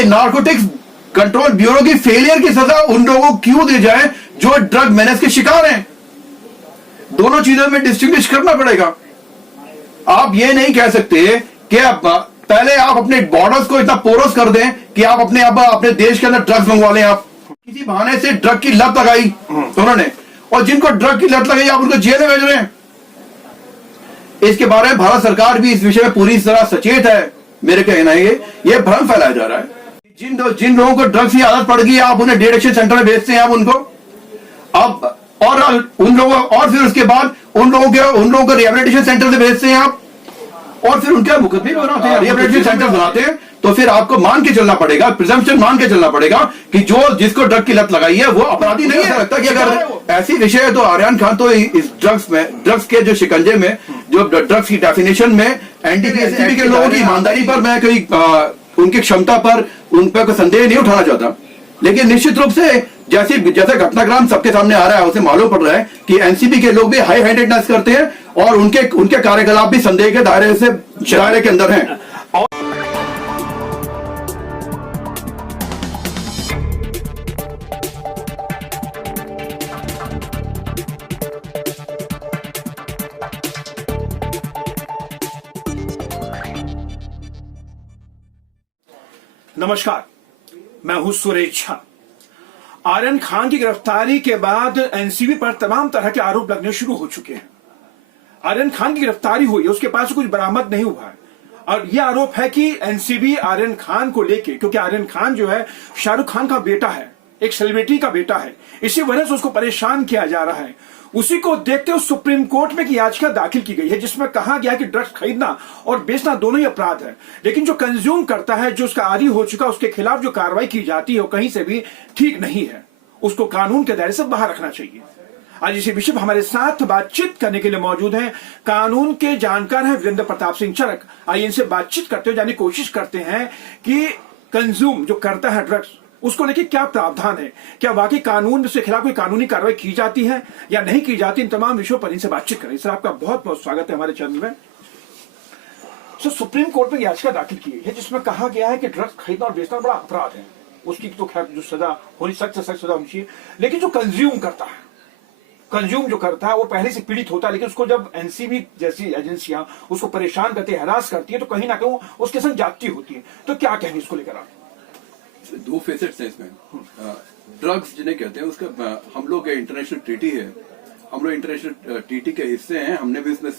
कि narcotics control bureau की failure की सजा उन लोगों को क्यों दी जाए जो ड्रग मेनेस के शिकार हैं। दोनों चीजों में डिस्टिंग्विश करना पड़ेगा। आप ये नहीं कह सकते कि पहले आप अपने बॉर्डर्स को इतना पोरस कर दें कि आप अपने देश के अंदर ड्रग्स मंगवा लें। आप किसी बहाने से ड्रग की लत लगाई उन्होंने, और जिनको ड्रग की लत लगाई आप उनको जेल में भेज रहे हैं। इसके बारे में भारत सरकार भी इस विषय में पूरी तरह सचेत है। मेरे कहना है ये भ्रम फैलाया जा रहा है। जिन लोगों को ड्रग्स की आदत पड़ गई आप उन्हें डिएडिक्शन सेंटर में भेजते हैं। आप उनको अब और फिर उसके बाद उन लोगों को रिहेबिलिटेशन सेंटर से भेजते हैं आप, और फिर उनके मुकदमे बनाते हैं, रिहेबिलिटेशन सेंटर बनाते हैं। तो फिर आपको मान के चलना पड़ेगा, प्रिजम्पशन मान के चलना पड़ेगा कि जिसको ड्रग की लत लगाई है वो अपराधी नहीं है। लगता कि अगर ऐसी विषय है तो आर्यन खान तो इस ड्रग्स के जो शिकंजे में, जो ड्रग्स की डेफिनेशन में एनडीपीएस के लोगों की ईमानदारी पर मैं कोई उनकी क्षमता पर उन पर कोई संदेह नहीं उठाना चाहता, लेकिन निश्चित रूप से जैसे घटनाक्रम सबके सामने आ रहा है उसे मालूम पड़ रहा है कि एनसीबी के लोग भी हाई हैंडेडनेस करते हैं और उनके कार्यकलाप भी संदेह के दायरे के अंदर हैं। नमस्कार, मैं हूं सुरेश झा। आर्यन खान की गिरफ्तारी के बाद एनसीबी पर तमाम तरह के आरोप लगने शुरू हो चुके हैं। आर्यन खान की गिरफ्तारी हुई है, उसके पास कुछ बरामद नहीं हुआ है, और यह आरोप है कि एनसीबी आर्यन खान को लेके, क्योंकि आर्यन खान जो है शाहरुख खान का बेटा है, एक सेलिब्रिटी का बेटा है, इसी वजह से उसको परेशान किया जा रहा है। उसी को देखते हुए सुप्रीम कोर्ट में एक याचिका दाखिल की गई है जिसमें कहा गया कि ड्रग्स खरीदना और बेचना दोनों ही अपराध है, लेकिन जो कंज्यूम करता है, जो उसका आदी हो चुका, उसके खिलाफ जो कार्रवाई की जाती है वो कहीं से भी ठीक नहीं है। उसको कानून के दायरे से बाहर रखना चाहिए। आज इसी विषय पर हमारे साथ बातचीत करने के लिए मौजूद हैं कानून के जानकार हैं वीरेंद्र प्रताप सिंह चरक। आइए इनसे बातचीत करते हुए जानने की कोशिश करते हैं कि कंज्यूम जो करता है ड्रग्स, उसको लेके क्या प्रावधान है, क्या वाकई कानून के खिलाफ कोई कानूनी कार्रवाई की जाती है या नहीं की जाती। इन तमाम विषयों पर इनसे बातचीत करें। सर, आपका बहुत बहुत स्वागत है हमारे चैनल में। सर, सुप्रीम कोर्ट में याचिका दाखिल की गई है जिसमें कहा गया है कि ड्रग्स खरीदना और बेचना बड़ा अपराध है, उसकी तो खैर जो सजा होनी, सख्त से सख्त सजा होनी चाहिए, लेकिन जो कंज्यूम करता है वो पहले से पीड़ित होता है, लेकिन उसको जब एनसीबी जैसी एजेंसियां उसको परेशान करती है, हरास करती है, तो कहीं ना कहीं उसके संग जाती होती है। तो क्या कहेंगे इसको लेकर आप? दो फेसेट्स हैं इसमें। ड्रग्स जिन्हें कहते हैं उसका हम लोग इंटरनेशनल ट्रीटी है, हम लोग इंटरनेशनल ट्रीटी के हिस्से हैं। हमने भी उसमें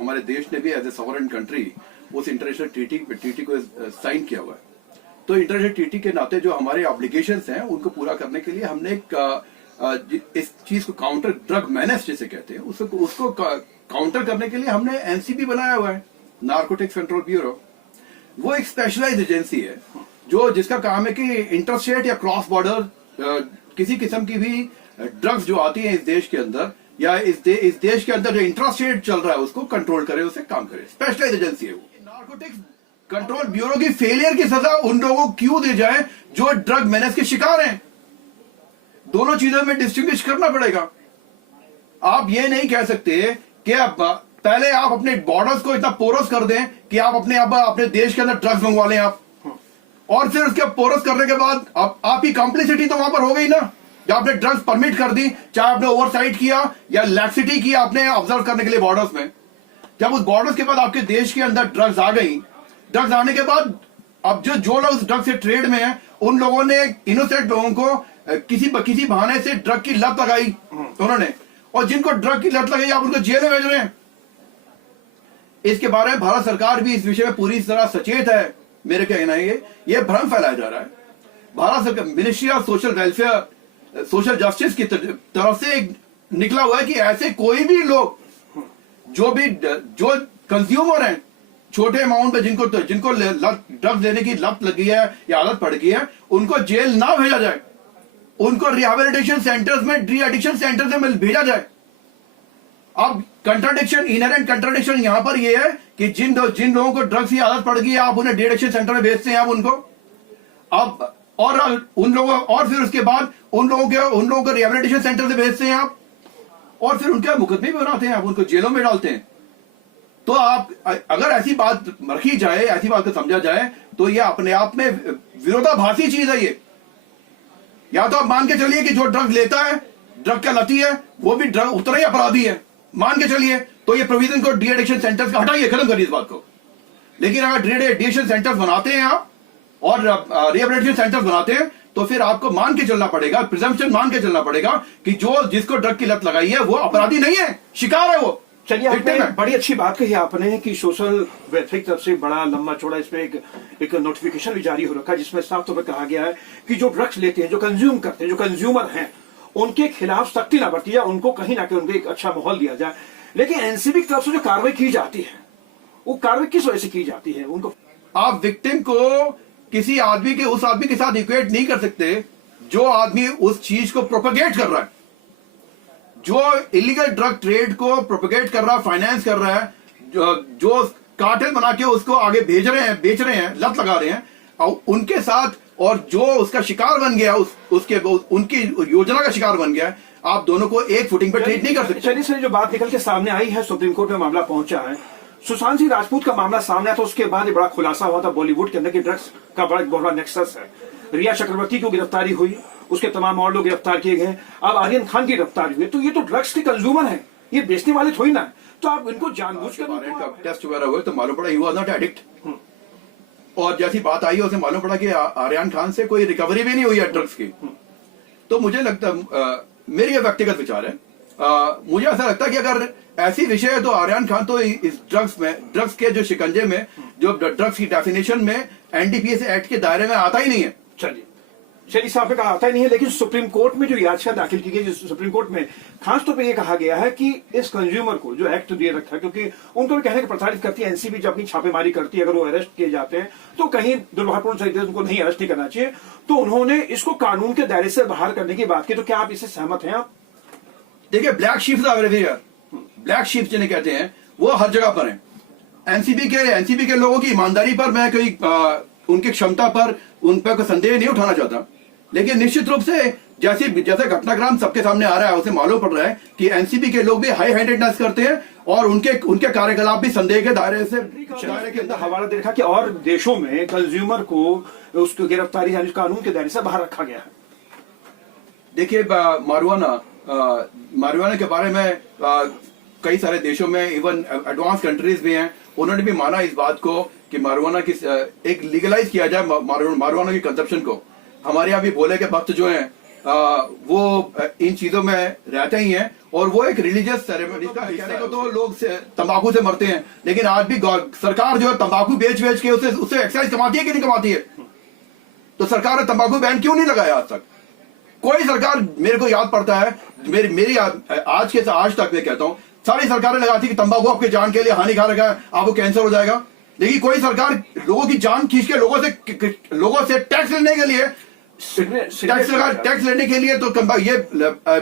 हमारे देश ने भी एज ए सॉवरेन कंट्री उस इंटरनेशनल ट्रीटी को साइन किया हुआ है। तो इंटरनेशनल ट्रीटी के नाते जो हमारे ऑब्लिगेशंस हैं उनको पूरा करने के लिए हमने इस चीज को काउंटर, ड्रग मेनेस जिसे कहते हैं, उसको काउंटर करने के लिए हमने एनसीबी बनाया हुआ है, नारकोटिक्स कंट्रोल ब्यूरो। वो एक स्पेशलाइज्ड एजेंसी है जिसका काम है कि इंटरस्टेट या क्रॉस बॉर्डर किसी किस्म की भी ड्रग्स जो आती है इस देश के अंदर या इस देश के अंदर जो इंटरस्टेट चल रहा है उसको कंट्रोल करे, उसे काम करे। स्पेशलाइज्ड एजेंसी है वो। नारकोटिक्स कंट्रोल ब्यूरो की फेलियर की सजा उन लोगों को क्यों दी जाए जो ड्रग मेनेस के शिकार हैं। दोनों चीजों में डिस्टिंग्विश करना पड़ेगा। आप ये नहीं कह सकते कि पहले आप अपने बॉर्डर्स को इतना पोरस कर दें कि आप अपने देश के अंदर ड्रग्स मंगवा लें आप, और फिर उसके पोरस करने के बाद आपकी कॉम्प्लिसिटी तो वहां पर हो गई ना, जब आपने ड्रग्स परमिट कर दी, चाहे आपने ओवरसाइट किया या लैक्सिटी किया आपने ऑब्जर्व करने के लिए बॉर्डर्स में। जब उस बॉर्डर्स के बाद आपके देश के अंदर ड्रग्स आ गई, ड्रग्स आने के बाद अब जो लोग ड्रग्स से ट्रेड में हैं उन लोगों ने इनोसेंट लोगों को किसी बहाने से ड्रग की लत लगाई उन्होंने, और जिनको ड्रग की लत लगाई आप उनको जेल में भेज रहे हैं। इसके बारे में भारत सरकार भी इस विषय में पूरी तरह सचेत है। मेरे कहना है ये भ्रम फैलाया जा रहा है। भारत सरकार, ministry of social welfare, social justice की तरफ से निकला हुआ है कि ऐसे कोई भी लोग जो कंज्यूमर हैं छोटे अमाउंट में, जिनको ड्रग्स लेने की लत लगी है या आदत पड़ गई है, उनको जेल ना भेजा जाए, उनको रिहेबिलिटेशन सेंटर्स में, डी एडिक्शन सेंटर्स में भेजा जाए। अब इनहेरेंट कंट्राडिक्शन यहां पर यह है कि जिन लोगों को ड्रग्स की आदत पड़ गई है आप उन्हें डी एडिक्शन सेंटर में भेजते हैं आप उनको, अब और फिर उसके बाद उन लोगों को रिहेबिलिटेशन सेंटर से भेजते हैं आप, और फिर उनके मुकदमे भी बनाते हैं, आप उनको जेलों में डालते हैं। तो आप अगर ऐसी बात रखी जाए, ऐसी बात को समझा जाए, तो ये अपने आप में विरोधाभासी चीज है ये। या तो आप मान के चलिए कि जो ड्रग लेता है, ड्रग का लती है, वो भी ड्रग उतना ही अपराधी है, मान के चलिए, तो ये प्रोविजन को डी एडिक्शन सेंटर्स का हटाइए, खत्म करिए इस बात को। लेकिन अगर डी एडिक्शन सेंटर्स बनाते हैं आप और रिहेबिलिटेशन सेंटर्स बनाते हैं, तो फिर आपको मान के चलना पड़ेगा, प्रिजम्पशन मान के चलना पड़ेगा कि जो जिसको ड्रग की लत लगाई है वो अपराधी नहीं है, शिकार है वो। चलिए, आपने बड़ी अच्छी बात कही आपने कि सोशल वेलफेयर की तरफ से बड़ा लंबा चौड़ा इसमें एक नोटिफिकेशन भी जारी हो रखा है, जिसमें साफ तौर पर कहा गया है कि जो ड्रग्स लेते हैं, जो कंज्यूम करते हैं, जो कंज्यूमर हैं, उनके खिलाफ सख्ती ना बरती जाए, उनको कहीं ना कहीं उनको एक अच्छा माहौल दिया जाए। लेकिन एनसीबी की तरफ से जो कार्रवाई की जाती है, वो कार्रवाई किस वजह से की जाती है? उनको आप विक्टिम को किसी आदमी के उस आदमी के साथ इक्वेट नहीं कर सकते जो आदमी उस चीज को प्रोपेगेट कर रहा है, जो इलीगल ड्रग ट्रेड को प्रोपेगेट कर रहा है, फाइनेंस कर रहा है, जो कार्टेल बना के उसको आगे भेज रहे हैं, बेच रहे हैं, लत लगा रहे हैं, और उनके साथ, और जो उसका शिकार बन गया, उनकी योजना का शिकार बन गया, आप दोनों को एक फुटिंग पर ट्रीट नहीं कर सकते। चलिए सर, जो बात निकल के सामने आई है, सुप्रीम कोर्ट में मामला पहुंचा है, सुशांत सिंह राजपूत का मामला सामने आया था, उसके बाद बड़ा खुलासा हुआ था बॉलीवुड के अंदर कि ड्रग्स का बड़ा नेक्सस है। रिया चक्रवर्ती की गिरफ्तारी हुई, उसके तमाम और लोग गिरफ्तार किए गए, अब आर्यन खान की गिरफ्तारी हुई। तो ये तो ड्रग्स के कंज्यूमर हैं, ये बेचने वाले थोड़ी ना है। तो आप इनको जानबूझ कर टेस्ट वगैरह हुए तो मालूम पड़ा ही वाज नॉट एडिक्ट, और जैसी बात आई उसे मालूम पड़ा कि आर्यन खान से कोई रिकवरी भी नहीं हुई है ड्रग्स की। तो मुझे लगता, मेरी व्यक्तिगत विचार है, मुझे ऐसा लगता है कि अगर ऐसी विषय है तो आर्यन खान तो इस ड्रग्स के जो शिकंजे में, जो ड्रग्स की डेफिनेशन में एनडीपीएस एक्ट के दायरे में आता ही नहीं है। चलिए साहब ने कहा आता ही नहीं है, लेकिन सुप्रीम कोर्ट में जो याचिका दाखिल की गई, सुप्रीम कोर्ट में खास तौर पे ये कहा गया है कि इस कंज्यूमर को जो एक्ट दिए रखा है, क्योंकि उनको भी कहने को प्रताड़ित करती है एनसीबी, जब अपनी छापेमारी करती है, अगर वो अरेस्ट किए जाते हैं तो कहीं दुर्भाग्यपूर्ण तरीके से उनको नहीं अरेस्ट नहीं करना चाहिए, तो उन्होंने इसको कानून के दायरे से बाहर करने की बात की। तो क्या आप इससे सहमत हैं? आप देखिए, black sheeps everywhere, black sheeps जिन्हें कहते हैं, वो हर जगह पर है। एनसीबी के लोगों की ईमानदारी पर मैं कोई उनकी क्षमता पर, उन पर कोई संदेह नहीं उठाना चाहता, लेकिन निश्चित रूप से जैसे घटनाक्रम सबके सामने आ रहा है, उसे मालूम पड़ रहा है कि एनसीबी के लोग भी हाई हैंडेडनेस करते हैं और उनके कार्यकलाप भी संदेह के दायरे के अंदर। हवाला देखा कि और देशों में कंज्यूमर को उसकी गिरफ्तारी यानी कानून के दायरे से बाहर रखा गया है। देखिए, मारिजुआना के बारे में कई सारे देशों में, इवन एडवांस कंट्रीज भी हैं, उन्होंने भी माना इस बात को कि मारिजुआना की एक लीगलाइज किया जाए, मारिजुआना की कंजप्शन को। हमारे यहाँ भी भोले के भक्त जो हैं वो इन चीजों में रहते ही हैं, और वो एक रिलीजियस सेरेमनी का कहने को तो लोग तंबाकू से मरते हैं, लेकिन आज भी सरकार जो है तंबाकू बेच के उससे एक्साइज कमाती है कि नहीं कमाती है? तो सरकार ने तंबाकू बैन क्यों नहीं लगाया आज तक? कोई सरकार, मेरे को याद पड़ता है, मेरी आज तक मैं कहता हूं, सारी सरकारें लगाती कि तंबाकू आपके जान के लिए हानिकारक है, आपको कैंसर हो जाएगा, लेकिन कोई सरकार लोगों की जान खींच के लोगों से टैक्स लेने के लिए टैक्स लेने के लिए तो ये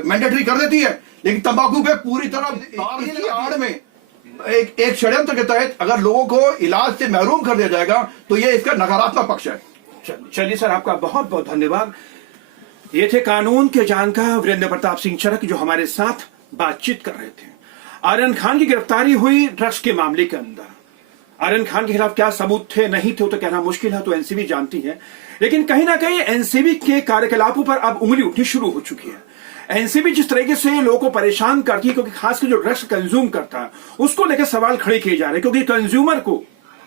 मैंडेटरी कर देती है, लेकिन तंबाकू पे पूरी तरह आड़ में एक षड्यंत्र के तहत अगर लोगों को इलाज से महरूम कर दिया जाएगा, तो ये इसका नकारात्मक पक्ष है। चलिए सर, आपका बहुत बहुत धन्यवाद। ये थे कानून के जानकार वीरेंद्र प्रताप सिंह चरक, जो हमारे साथ बातचीत कर रहे थे। आर्यन खान की गिरफ्तारी हुई ड्रग्स के मामले के अंदर। आर्यन खान के खिलाफ क्या सबूत थे, नहीं थे, वो तो कहना मुश्किल है, तो एनसीबी जानती है, लेकिन कहीं ना कहीं एनसीबी के कार्यकलापों पर अब उंगली उठनी शुरू हो चुकी है। एनसीबी जिस तरीके से लोगों को परेशान करती है, क्योंकि खासकर जो ड्रग्स कंज्यूम करता है उसको लेकर सवाल खड़े किए जा रहे हैं, क्योंकि कंज्यूमर को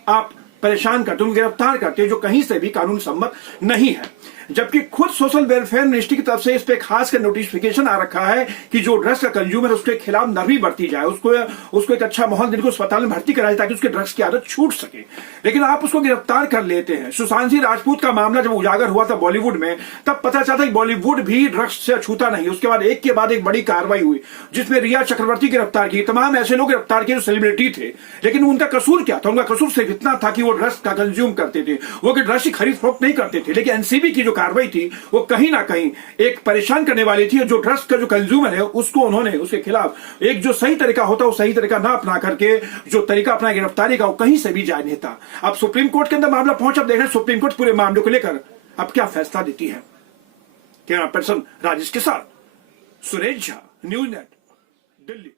आप परेशान करते हैं, गिरफ्तार करते हैं, जो कहीं से भी कानून सम्मत नहीं है। जबकि खुद सोशल वेलफेयर मिनिस्ट्री की तरफ से इस पे खास कर नोटिफिकेशन आ रखा है कि जो ड्रग्स का कंज्यूमर है उसके खिलाफ नरमी बरती जाए, उसको एक अच्छा माहौल देने को अस्पताल में भर्ती कराया ताकि उसके ड्रग्स की आदत छूट सके। लेकिन आप उसको गिरफ्तार कर लेते हैं। सुशांत सिंह राजपूत का मामला जब उजागर हुआ था बॉलीवुड में, तब पता चला कि बॉलीवुड भी ड्रग्स से छूता नहीं। उसके बाद एक के बाद एक बड़ी कार्रवाई हुई, जिसमें रिया चक्रवर्ती गिरफ्तार की, तमाम ऐसे लोग गिरफ्तार किए जो सेलिब्रिटी थे। लेकिन उनका कसूर क्या था? उनका कसूर सिर्फ इतना था कि वो ड्रग्स का कंज्यूम करते थे, वो ड्रग्स की खरीद फरोख्त नहीं करते थे। लेकिन एनसीबी की जो कार्रवाई थी वो कहीं ना कहीं एक परेशान करने वाली थी। जो ड्रग्स का जो कंज्यूमर है उसको उन्होंने उसके खिलाफ एक जो सही तरीका होता है वो सही तरीका ना अपना करके जो तरीका अपना गिरफ्तारी का वो कहीं से भी जायज नहीं था। अब सुप्रीम कोर्ट के अंदर मामला पहुंचा, अब देख रहे हैं सुप्रीम कोर्ट पूरे मामले को लेकर अब क्या फैसला देती है। कैमरा पर्सन राजेश के साथ सुरेश झा, न्यूज़ नेट, दिल्ली।